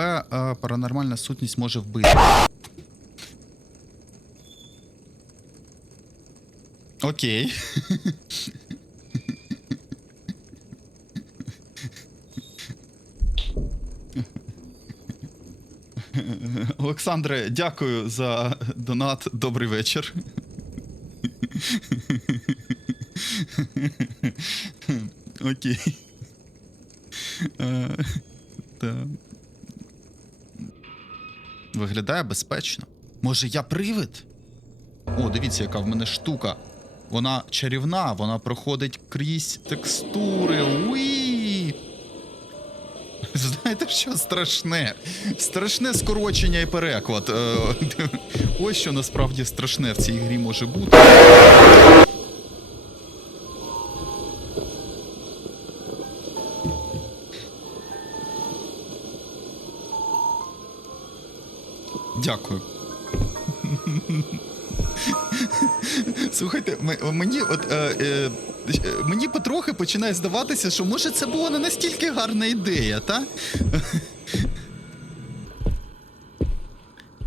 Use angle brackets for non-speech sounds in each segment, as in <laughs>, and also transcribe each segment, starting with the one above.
Тебе е, паранормальна сутність може вбити. Окей. Олександре, дякую за донат. Добрий вечір. Окей. Е, та. Виглядає безпечно. Може, я привид? О, дивіться, яка в мене штука. Вона чарівна, вона проходить крізь текстури. Уї! <laughs> Знаєте, що страшне? Страшне скорочення і переклад. Е, <laughs> Ось що насправді страшне в цій грі може бути. Дякую. Слухайте, мені от е, е, мені потрохи починає здаватися, що може це була не настільки гарна ідея, та?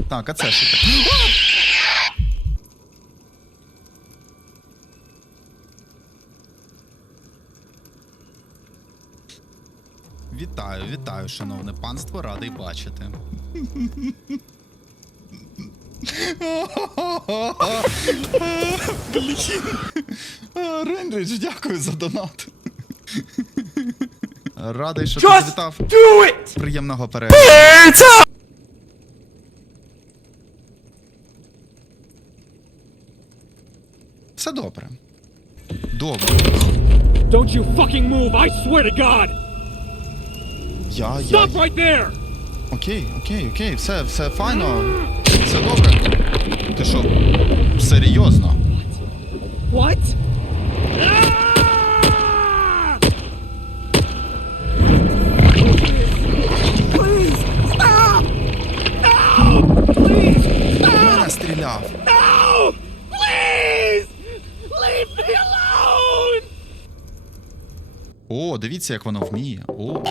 Так, а це що таке? Вітаю, вітаю, шановне панство, радий бачити. Блін. А, дякую за донат. Радий, що ти it! Приємного перегляду. Все добре. Добре. Don't you fucking move, I swear to God! Я, я. Stop right there! Окей, окей, окей, все, все файно. Все добре. Ти що, серйозно? What? Мене стріляв. no! Please! Leave me alone! О, дивіться, як воно вміє. О.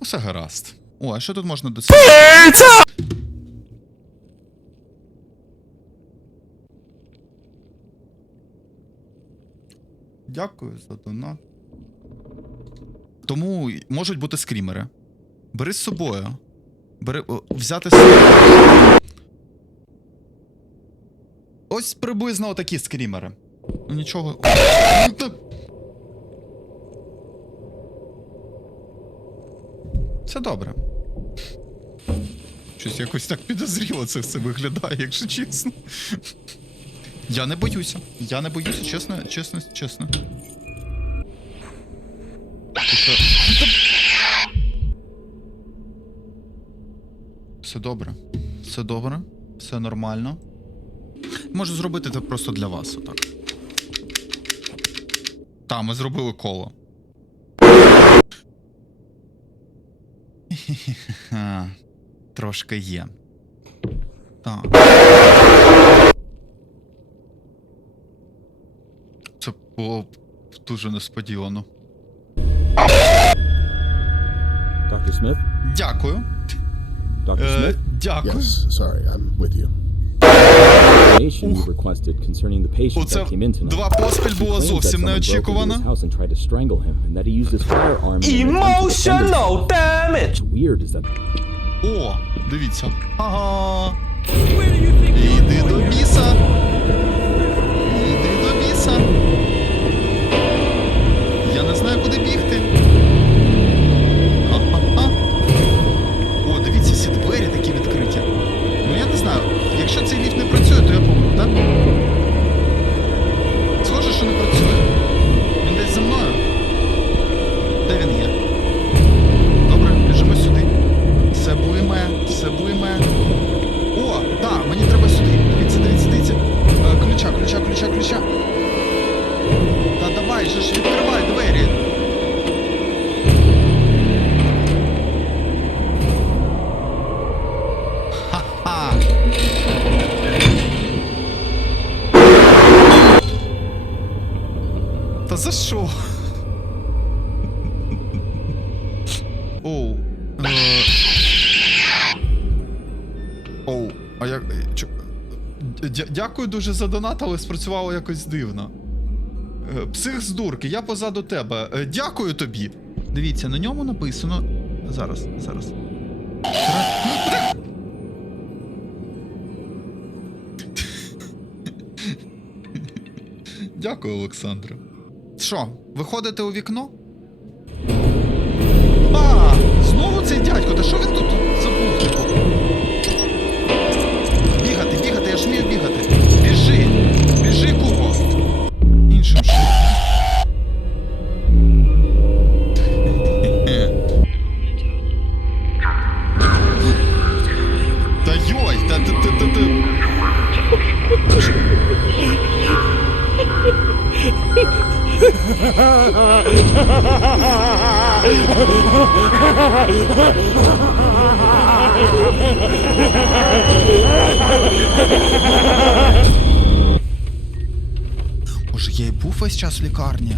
Усе гаразд. О, а що тут можна досягти? Дякую за донат. Тому можуть бути скрімери. Бери з собою. Бери. о, Взяти з собою. Ось приблизно отакі скрімери. Ну нічого. Це добре. Щось якось так підозріло це все виглядає, якщо чесно. Я не боюся. Я не боюся, чесно, чесно, чесно. Все добре. Все добре. Все нормально. Можу зробити це просто для вас, отак. Та, ми зробили коло. <laughs> Трошки є. Так. Це було дуже несподівано. Доктор Сміт? Дякую. Доктор Сміт? Дякую. Yes, sorry, I'm with you. Оце that came in tonight. два поспіль He було claims that зовсім someone broke into his неочікувано. house and tried to strangle him, and that he used his firearm. in an attempt to defend Emotional damage! himself. What's weird is that О, дивіться. Ага. Іди до біса. Ключа, ключа, ключа, ключа. Та давай же ж відкривай двері. Ха-ха. Та за що? Оу. Е, Оу. А як. е, чо- Дя- Дякую дуже за донат, але спрацювало якось дивно. Е, Псих з дурки, я позаду тебе. Е, Дякую тобі. Дивіться, на ньому написано. Зараз, зараз. <laughs> Дякую, Олександре. Що, виходите у вікно? А, знову цей дядько, та що він тут Може, я і був весь час в лікарні?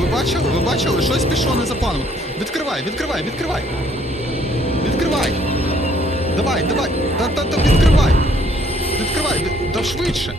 Ви бачили? Ви бачили? Щось пішло не за планом. Відкривай, відкривай, відкривай. Відкривай. Давай, давай. Та, та, та, відкривай. Відкривай, від- та швидше.